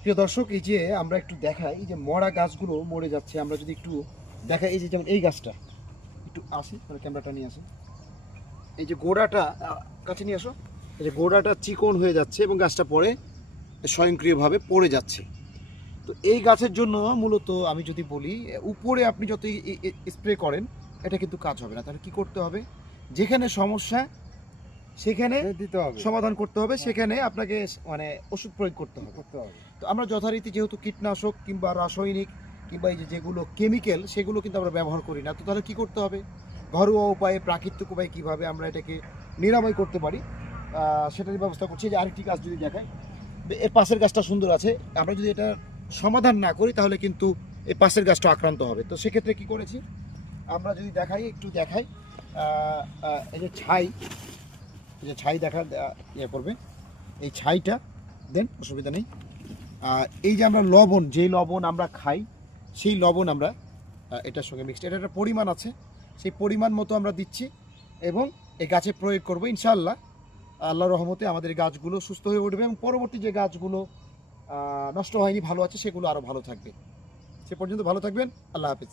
প্রিয় দর্শক, এই যে আমরা একটু দেখাই, এই যে মরা গাছগুলো মরে যাচ্ছে, আমরা যদি একটু দেখাই, এই যে যেমন এই গাছটা একটু আসি, মানে ক্যামেরাটা নিয়ে আসি, এই যে গোড়াটা কাছে নিয়ে আসো, এই যে গোড়াটা চিকন হয়ে যাচ্ছে এবং গাছটা পরে স্বয়ংক্রিয়ভাবে পড়ে যাচ্ছে। তো এই গাছের জন্য মূলত আমি যদি বলি, উপরে আপনি যত স্প্রে করেন এটা কিন্তু কাজ হবে না। তাহলে কি করতে হবে, যেখানে সমস্যা সেখানে দিতে হবে। সমাধান করতে হবে, হ্যাঁ। সেখানে আপনাকে মানে ওষুধ প্রয়োগ করতে হবে। করতে হবে। তো আমরা যথারীতি যেহেতু কীটনাশক কিংবা রাসায়নিক কিংবা এই যে যেগুলো কেমিক্যাল সেগুলো কিন্তু আমরা ব্যবহার করি না। তো তাহলে কি করতে হবে, ঘরোয়া উপায়ে প্রাকৃতিক উপায়ে কীভাবে আমরা এটাকে নিরাময় করতে পারি সেটারই ব্যবস্থা করছি। যে আরেকটি গাছ যদি দেখাই, এর পাশের গাছটা সুন্দর আছে, আমরা যদি এটা সমাধান না করি তাহলে কিন্তু এই পাশের গাছটা আক্রান্ত হবে। তো সেক্ষেত্রে কি করেছি, আমরা যদি দেখাই, একটু দেখাই, এই যে ছাই, এই যে ছাই দেখা ইয়ে করবে, এই ছাইটা দেন, অসুবিধা নেই। এই যে আমরা লবণ, যেই লবণ আমরা খাই সেই লবণ আমরা এটার সঙ্গে মিক্সড, এটা একটা পরিমাণ আছে, সেই পরিমাণ মতো আমরা দিচ্ছি এবং এই গাছে প্রয়োগ করবো। ইনশাআল্লাহ আল্লাহর রহমতে আমাদের এই গাছগুলো সুস্থ হয়ে উঠবে এবং পরবর্তী যে গাছগুলো নষ্ট হয়নি, ভালো আছে, সেগুলো আরও ভালো থাকবে। সে পর্যন্ত ভালো থাকবেন। আল্লাহ হাফিজ।